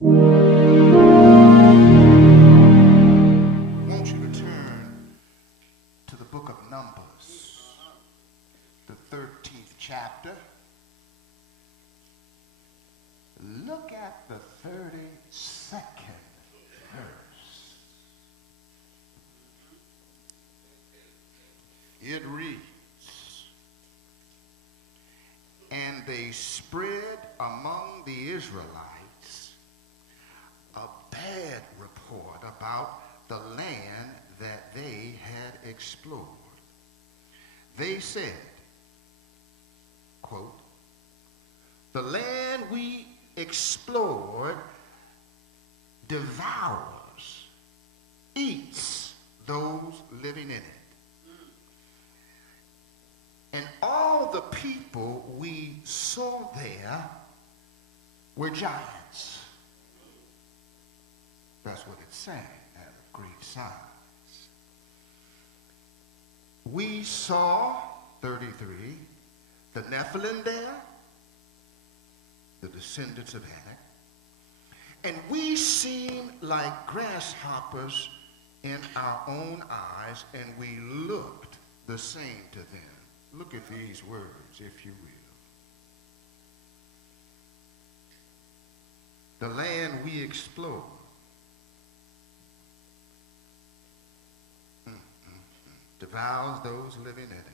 want you to turn to the book of Numbers, the 13th chapter. Look at the 32nd verse. It reads, "And they spread among the Israelites a bad report about the land that they had explored. They said," quote, "the land we explored devours, eats those living in it. And all the people we saw there were giants." That's what it's saying at a great size. "We saw," 33, "the Nephilim there, the descendants of Anak, and we seemed like grasshoppers in our own eyes, and we looked the same to them." Look at these words, if you will. The land we explored devours those living in it.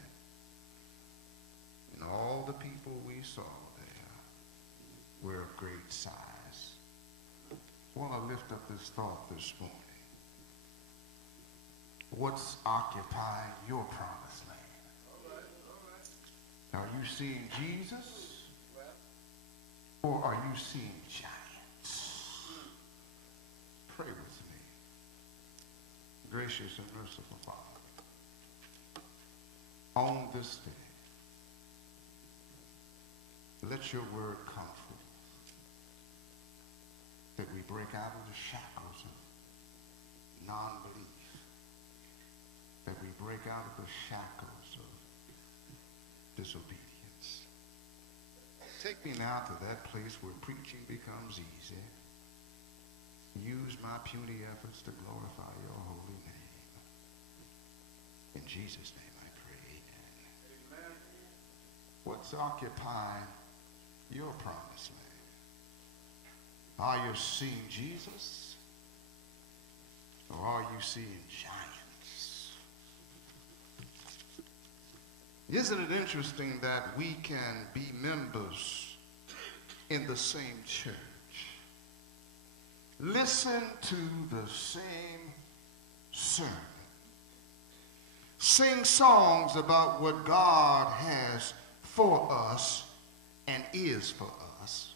And all the people we saw there were of great size. I want to lift up this thought this morning. What's occupying your promised land? Are you seeing Jesus? Or are you seeing giants? Pray with me. Gracious and merciful Father, on this day, let your word come forth, that we break out of the shackles of non-belief, that we break out of the shackles of disobedience. Take me now to that place where preaching becomes easy. Use my puny efforts to glorify your holy name. In Jesus' name I pray, amen. What's occupying your promised land? Are you seeing Jesus? Or are you seeing giants? Isn't it interesting that we can be members in the same church, listen to the same sermon, sing songs about what God has for us and is for us,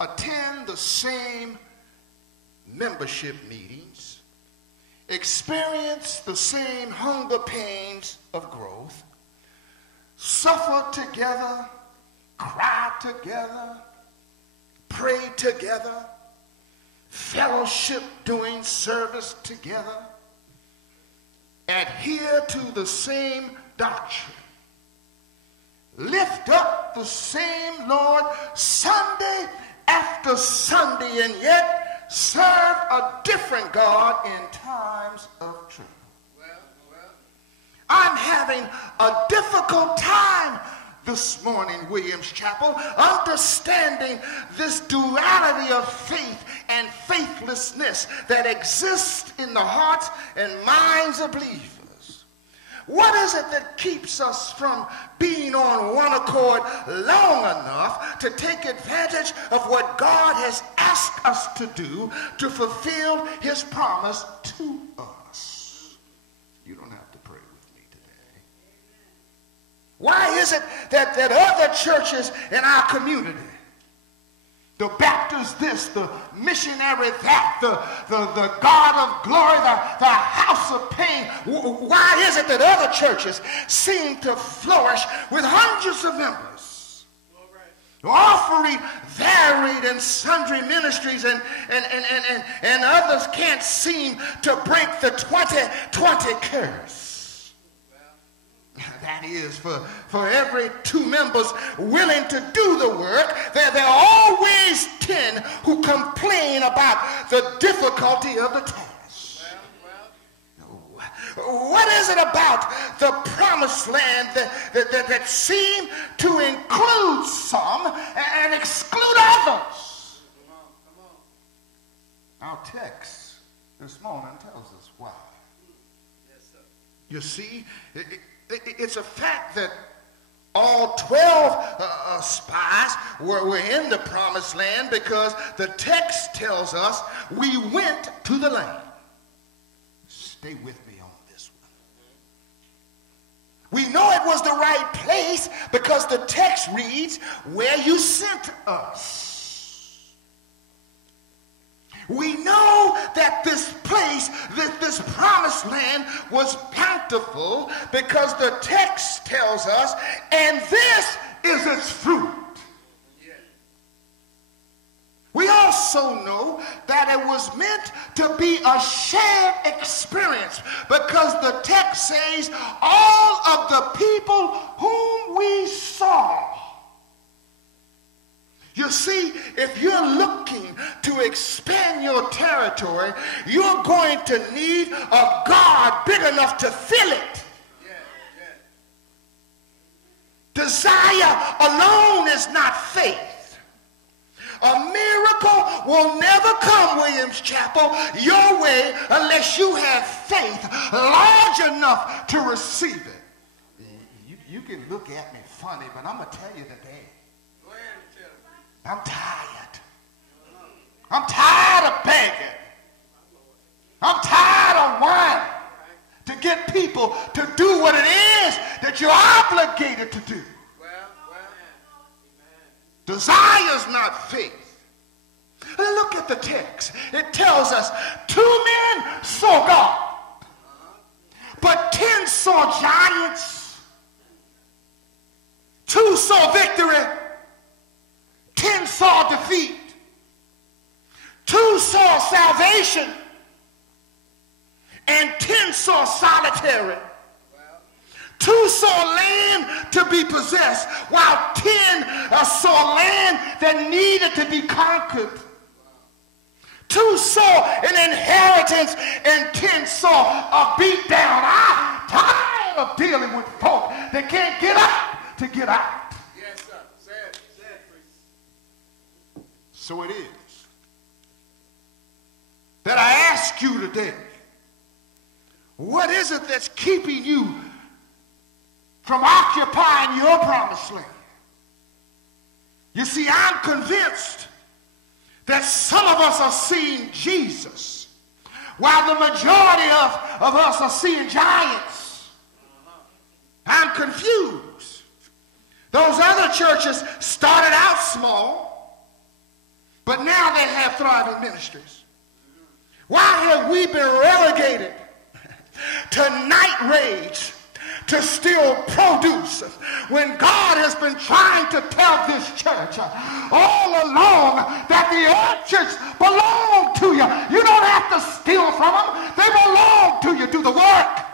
attend the same membership meetings, experience the same hunger pains of growth, suffer together, cry together, pray together, fellowship doing service together, adhere to the same doctrine, lift up the same Lord Sunday after Sunday, and yet serve a different God in times of trouble. I'm having a difficult time this morning, Williams Chapel, understanding this duality of faith and faithlessness that exists in the hearts and minds of believers. What is it that keeps us from being on one accord long enough to take advantage of what God has asked us to do to fulfill his promise to us? You don't have to pray with me today. Why is it that other churches in our community, the Baptist this, the missionary that, the God of glory, the house of pain, why is it that other churches seem to flourish with hundreds of members, offering varied and sundry ministries, and others can't seem to break the 20-20 curse? That is, for every 2 members willing to do the work, there are always 10 who complain about the difficulty of the task. What is it about the promised land that seemed to include some and exclude others? Our text this morning tells us why. You see, it's a fact that all 12 spies were in the promised land because the text tells us we went to the land. Stay with me on this one. We know it was the right place because the text reads, where you sent us. We know that this place, this promised land was bountiful because the text tells us, and this is its fruit. We also know that it was meant to be a shared experience because the text says all of the people whom we saw. You see, if you're looking to expand your territory, you're going to need a God big enough to fill it. Desire alone is not faith. A miracle will never come, Williams Chapel, your way unless you have faith large enough to receive it. You can look at me funny, but I'm going to tell you today, I'm tired. I'm tired of begging. I'm tired of whining to get people to do what it is that you're obligated to do. Desire's not faith. Look at the text. It tells us 2 men saw God, but 10 saw giants. 2 saw victory. 10 saw defeat. 2 saw salvation. And 10 saw solitary. 2 saw land to be possessed, while 10 saw land that needed to be conquered. 2 saw an inheritance, and 10 saw a beat down. I'm tired of dealing with folk that can't get up to get out. So it is that I ask you today, what is it that's keeping you from occupying your promised land? You see, I'm convinced that some of us are seeing Jesus, while the majority of us are seeing giants. I'm confused. Those other churches started out small, but now they have thriving ministries. Why have we been relegated to night raids to steal produce when God has been trying to tell this church all along that the orchards belong to you? You don't have to steal from them. They belong to you. Do the work.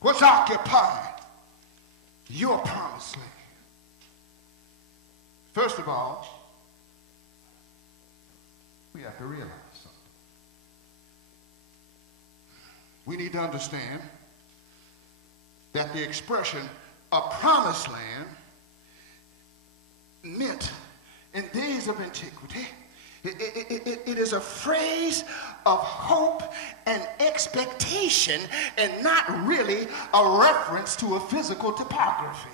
What's occupying your promised land? First of all, we have to realize something. We need to understand that the expression "a promised land" meant in days of antiquity, it is a phrase of hope and expectation and not really a reference to a physical topography.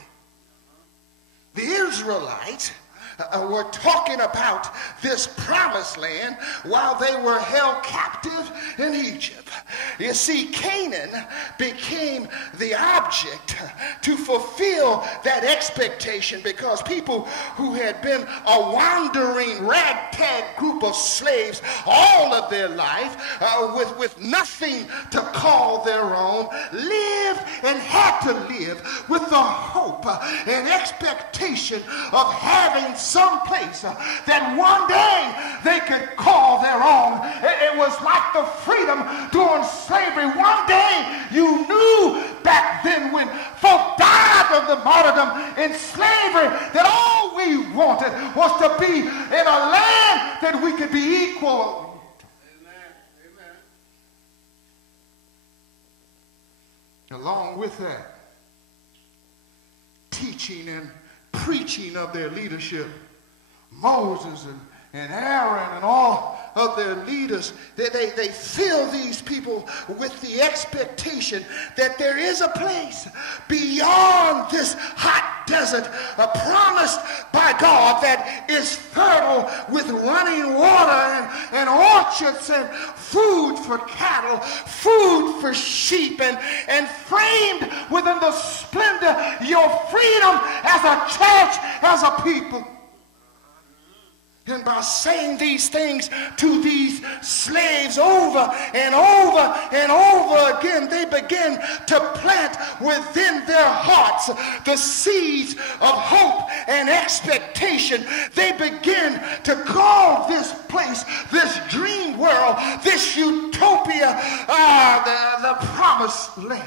The Israelites were talking about this promised land while they were held captive in Egypt. You see, Canaan became the object to fulfill that expectation because people who had been a wandering ragtag group of slaves all of their life with nothing to call their own lived and had to live with the hope and expectation of having someplace that one day they could call their own. It was like the freedom during slavery. One day you knew back then when folk died of the martyrdom in slavery that all we wanted was to be in a land that we could be equal. Along with that, teaching and preaching of their leadership, Moses and Aaron and all of their leaders, they fill these people with the expectation that there is a place beyond this hot desert, promised by God, that is fertile with running water and orchards and food for cattle, food for sheep, and framed within the splendor, your freedom as a church, as a people. And by saying these things to these slaves over and over and over again, they begin to plant within their hearts the seeds of hope and expectation. They begin to call this place, this dream world, this utopia, the promised land.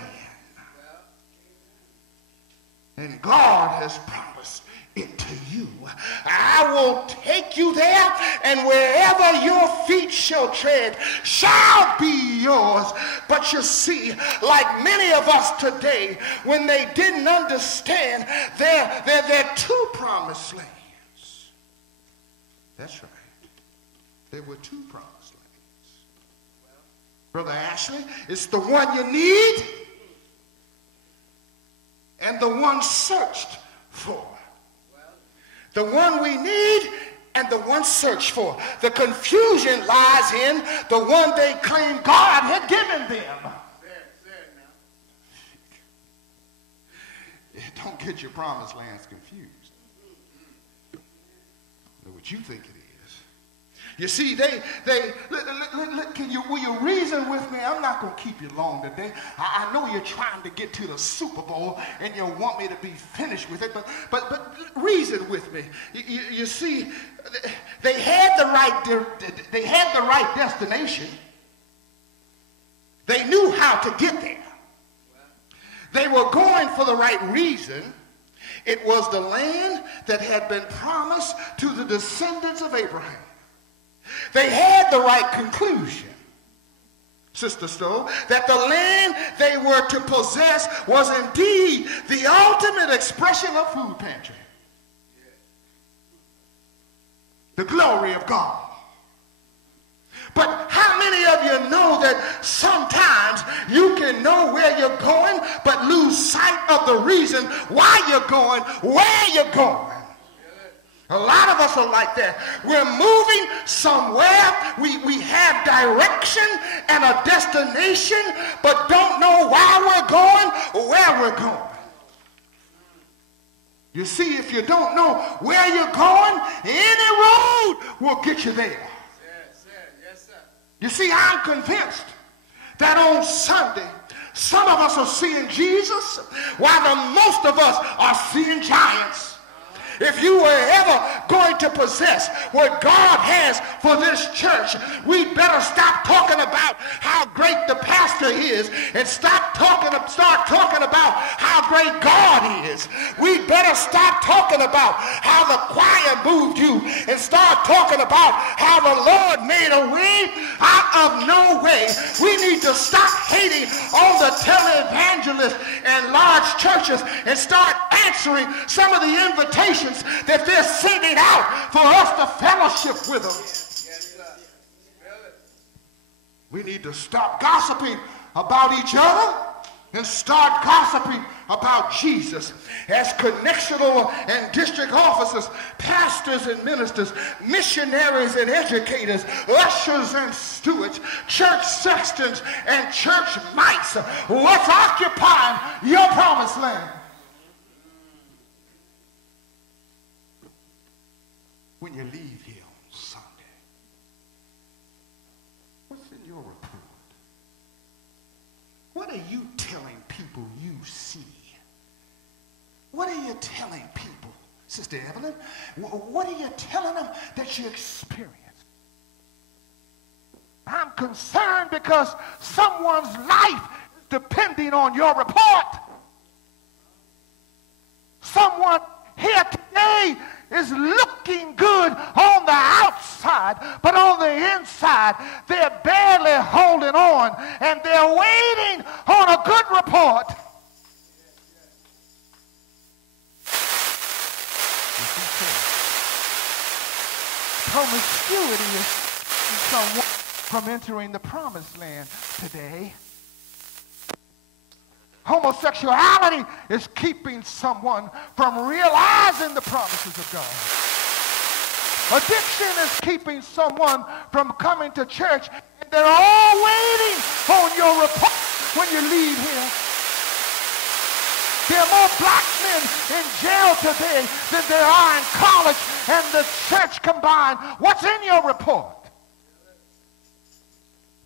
And God has promised it to you. I will take you there, and wherever your feet shall tread shall be yours. But you see, like many of us today, when they didn't understand, there are two promised lands. That's right. There were two promised lands. Brother Ashley, it's the one you need and the one searched for. The one we need and the one searched for. The confusion lies in the one they claim God had given them. Don't get your promised lands confused. Know what you think it is. You see, will you reason with me? I'm not going to keep you long today. I know you're trying to get to the Super Bowl and you want me to be finished with it, but reason with me. You see, they had the right destination. They knew how to get there. They were going for the right reason. It was the land that had been promised to the descendants of Abraham. They had the right conclusion, Sister Stowe, that the land they were to possess was indeed the ultimate expression of food pantry. The glory of God. But how many of you know that sometimes you can know where you're going but lose sight of the reason why you're going, where you're going? A lot of us are like that. We're moving somewhere. We have direction and a destination, but don't know why we're going or where we're going. You see, if you don't know where you're going, any road will get you there. Yes, sir. You see, I'm convinced that on Sunday, some of us are seeing Jesus, while the most of us are seeing giants. If you were ever going to possess what God has for this church, we better stop talking about how great the pastor is and start talking about how great God is. We better stop talking about how the choir moved you and start talking about how the Lord made a way out of no way. We need to stop hating on the televangelists and large churches and start answering some of the invitations that they're sending out for us to fellowship with them. Yes, sir. We need to stop gossiping about each other and start gossiping about Jesus. As connectional and district officers, pastors and ministers, missionaries and educators, ushers and stewards, church sextons and church mites, what's occupying your promised land? When you leave here on Sunday, what's in your report? What are you telling people you see? What are you telling people Sister Evelyn, what are you telling them that you experienced? I'm concerned because someone's life is depending on your report. Someone here today is looking good on the outside, but on the inside, they're barely holding on, and they're waiting on a good report. Promiscuity is someone from entering the promised land today. Homosexuality is keeping someone from realizing the promises of God. Addiction is keeping someone from coming to church, and they're all waiting on your report when you leave here. There are more black men in jail today than there are in college and the church combined. What's in your report?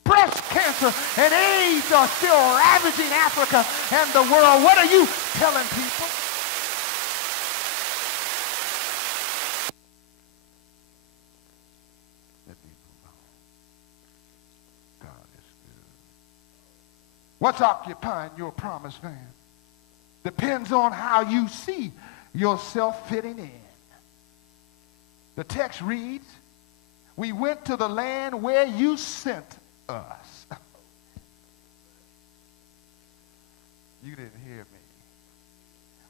Breast cancer and AIDS are still ravaging Africa and the world. What are you telling people? Let people know God is good. What's occupying your promised land depends on how you see yourself fitting in. The text reads, "We went to the land where you sent us." You didn't hear me.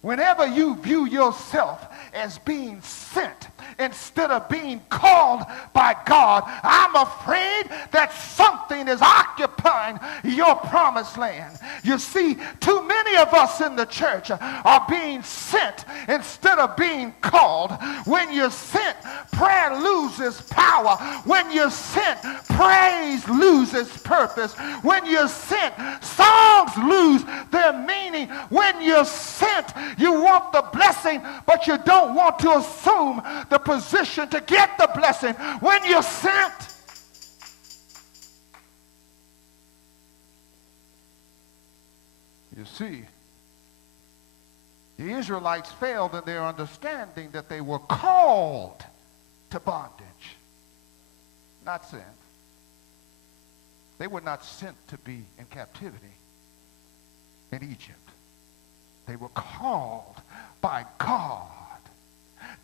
Whenever you view yourself as being sent instead of being called by God, I'm afraid that something is occupying your promised land. You see, too many of us in the church are being sent instead of being called. When you're sent, prayer loses power. When you're sent, praise loses purpose. When you're sent, songs lose their meaning. When you're sent, you want the blessing, but you don't want to assume the position to get the blessing. When you're sent, you see, the Israelites failed in their understanding that they were called to bondage, not sent. They were not sent to be in captivity in Egypt. They were called by God.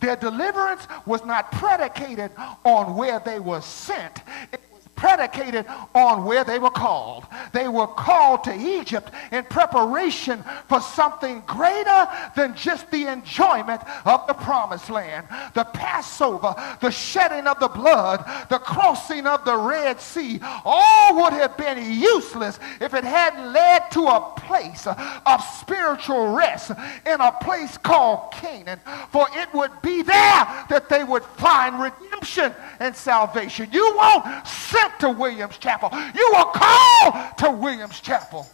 Their deliverance was not predicated on where they were sent. It was predicated on where they were called. They were called to Egypt in preparation for something greater than just the enjoyment of the promised land. The Passover, the shedding of the blood, the crossing of the Red Sea, all would have been useless if it hadn't led to a place of spiritual rest in a place called Canaan. For it would be there that they would find redemption and salvation. You weren't sent to Williams Chapel. You were called to Williams Chapel.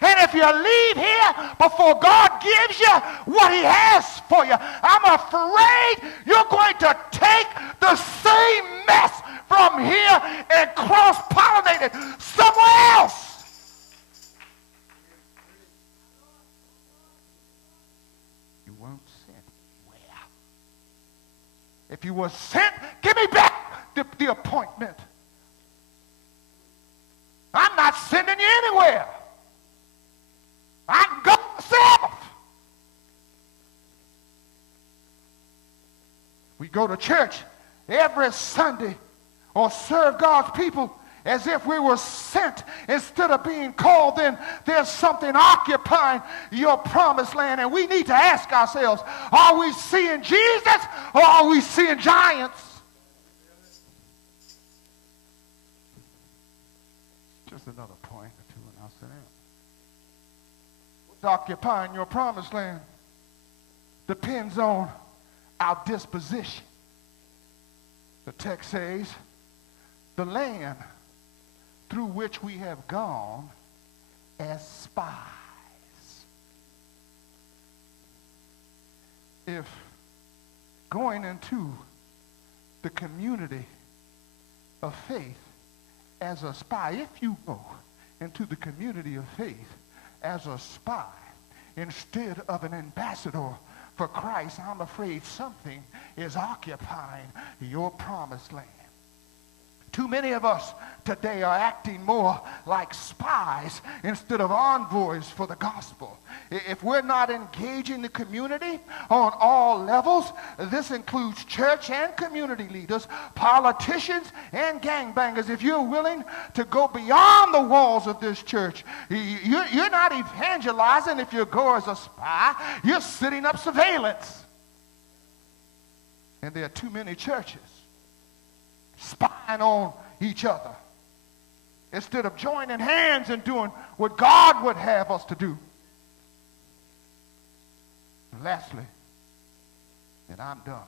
And if you leave here before God gives you what he has for you, I'm afraid you're going to take the same mess from here and cross-pollinate it somewhere else. You weren't sent where? If you were sent, give me back the appointment. I'm not sending you anywhere. I can go myself. We go to church every Sunday or serve God's people as if we were sent instead of being called. Then there's something occupying your promised land, and we need to ask ourselves, are we seeing Jesus or are we seeing giants? Just another point or two and I'll sit down. What's occupying your promised land depends on our disposition. The text says, the land through which we have gone as spies. If going into the community of faith as a spy, if you go into the community of faith as a spy instead of an ambassador for Christ, I'm afraid something is occupying your promised land. Too many of us today are acting more like spies instead of envoys for the gospel. If we're not engaging the community on all levels, this includes church and community leaders, politicians and gangbangers. If you're willing to go beyond the walls of this church, you're not evangelizing if you go as a spy. You're setting up surveillance. And there are too many churches spying on each other instead of joining hands and doing what God would have us to do. And lastly, and I'm done,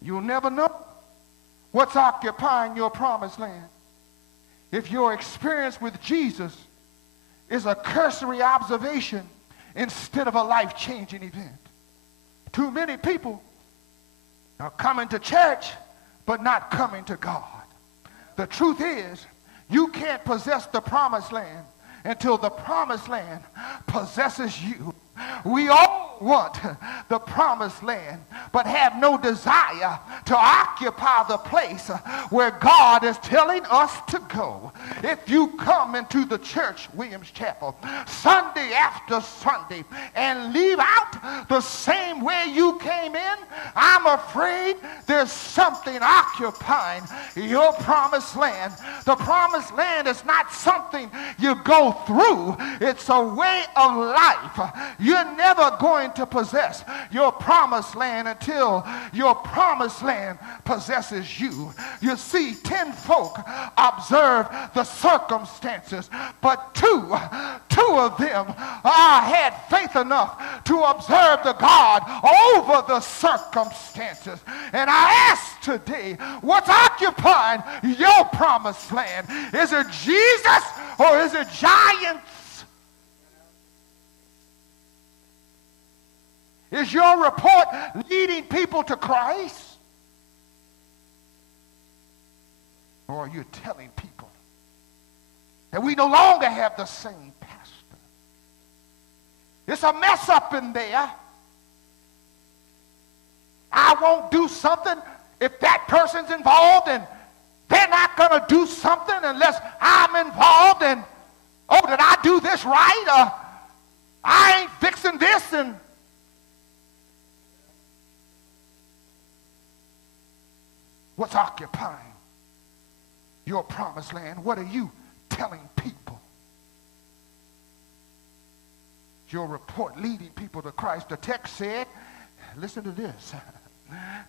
you'll never know what's occupying your promised land if your experience with Jesus is a cursory observation instead of a life-changing event. Too many people are coming to church but not coming to God. The truth is, you can't possess the promised land until the promised land possesses you. We all want the promised land, but have no desire to occupy the place where God is telling us to go. If you come into the church, Williams Chapel, Sunday after Sunday, and leave out the same way you came in, I'm afraid there's something occupying your promised land. The promised land is not something you go through. It's a way of life. You're never going to possess your promised land until your promised land possesses you. You see, 10 folk observed the circumstances, but two of them had faith enough to observe the God over the circumstances. And I ask today, what's occupying your promised land? Is it Jesus or is it giants? Is your report leading people to Christ? Or are you telling people that we no longer have the same pastor? It's a mess up in there. I won't do something if that person's involved, and they're not going to do something unless I'm involved. And, oh, did I do this right? I ain't fixing this. And what's occupying your promised land? What are you telling people? Your report leading people to Christ. The text said, listen to this.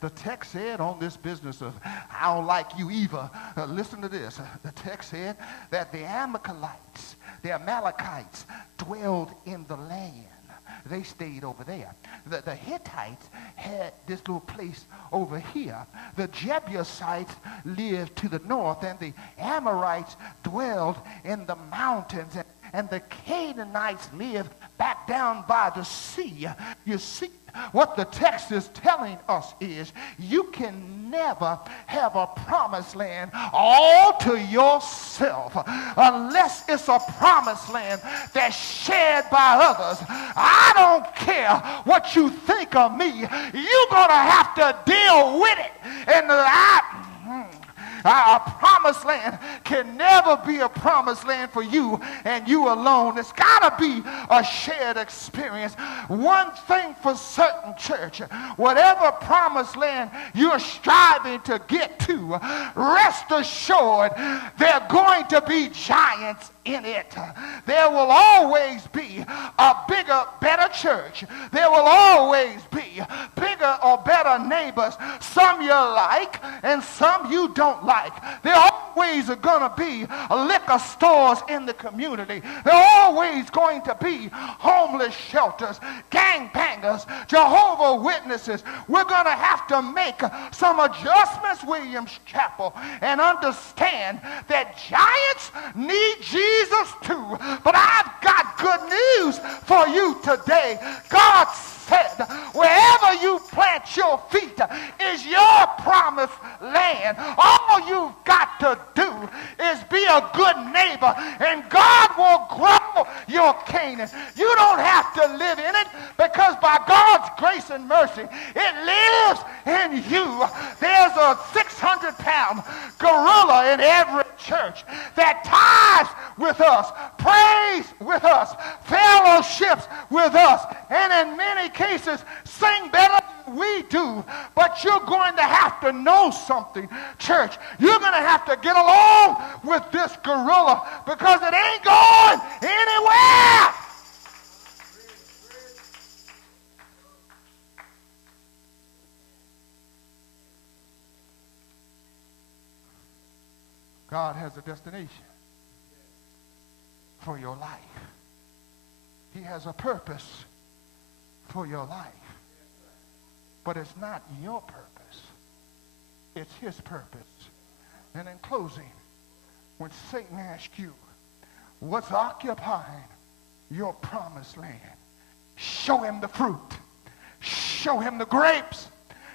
The text said on this business of I don't like you either. Listen to this. The text said that the Amalekites, the Amalekites dwelled in the land. They stayed over there. The Hittites had this little place over here. The Jebusites lived to the north, and the Amorites dwelled in the mountains, and the Canaanites lived back down by the sea. You see, what the text is telling us is you can never have a promised land all to yourself unless it's a promised land that's shared by others. I don't care what you think of me. You're going to have to deal with it. And a promised land can never be a promised land for you and you alone. It's got to be a shared experience. One thing for certain, church, whatever promised land you're striving to get to, rest assured there are going to be giants in it. There will always be a bigger, better church. There will always be bigger or better neighbors. Some you like and some you don't like. There always are going to be liquor stores in the community. There are always going to be homeless shelters, gangbangers, Jehovah's Witnesses. We're going to have to make some adjustments, Williams Chapel, and understand that giants need Jesus too. But I've got good news for you today. God said, wherever you plant your feet is your promised land. All you've got to do is be a good neighbor, and God will grow call your Canaan. You don't have to live in it, because by God's grace and mercy, it lives in you. There's a 600-pound gorilla in every church that ties with us, prays with us, fellowships with us, and in many cases sing better than we do. But you're going to have to know something, church. You're going to have to get along with this gorilla, because it ain't going anywhere. God has a destination for your life. He has a purpose for your life. But it's not your purpose. It's his purpose. And in closing, when Satan asks you, what's occupying your promised land? Show him the fruit. Show him the grapes.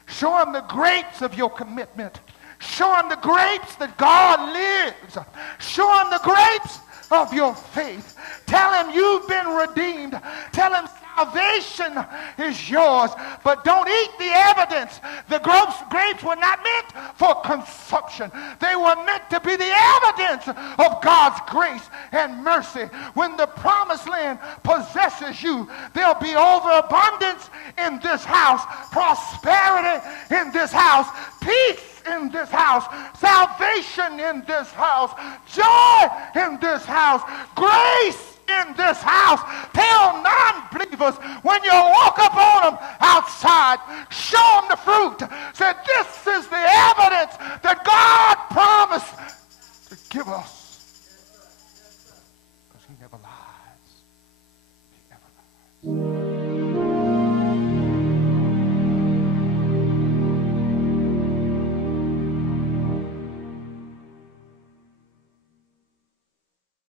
Show him the grapes of your commitment. Show him the grapes that God lives. Show him the grapes of your faith. Tell him you've been redeemed. Tell him salvation is yours. But don't eat the evidence. The grapes were not meant for consumption. They were meant to be the evidence of God's grace and mercy. When the promised land possesses you, there'll be overabundance in this house, prosperity in this house, peace in this house, salvation in this house, joy in this house, grace in this house. Tell non-believers when you walk up on them outside, show them the fruit. Say, this is the evidence that God promised to give us. Because he never lies. He never lies.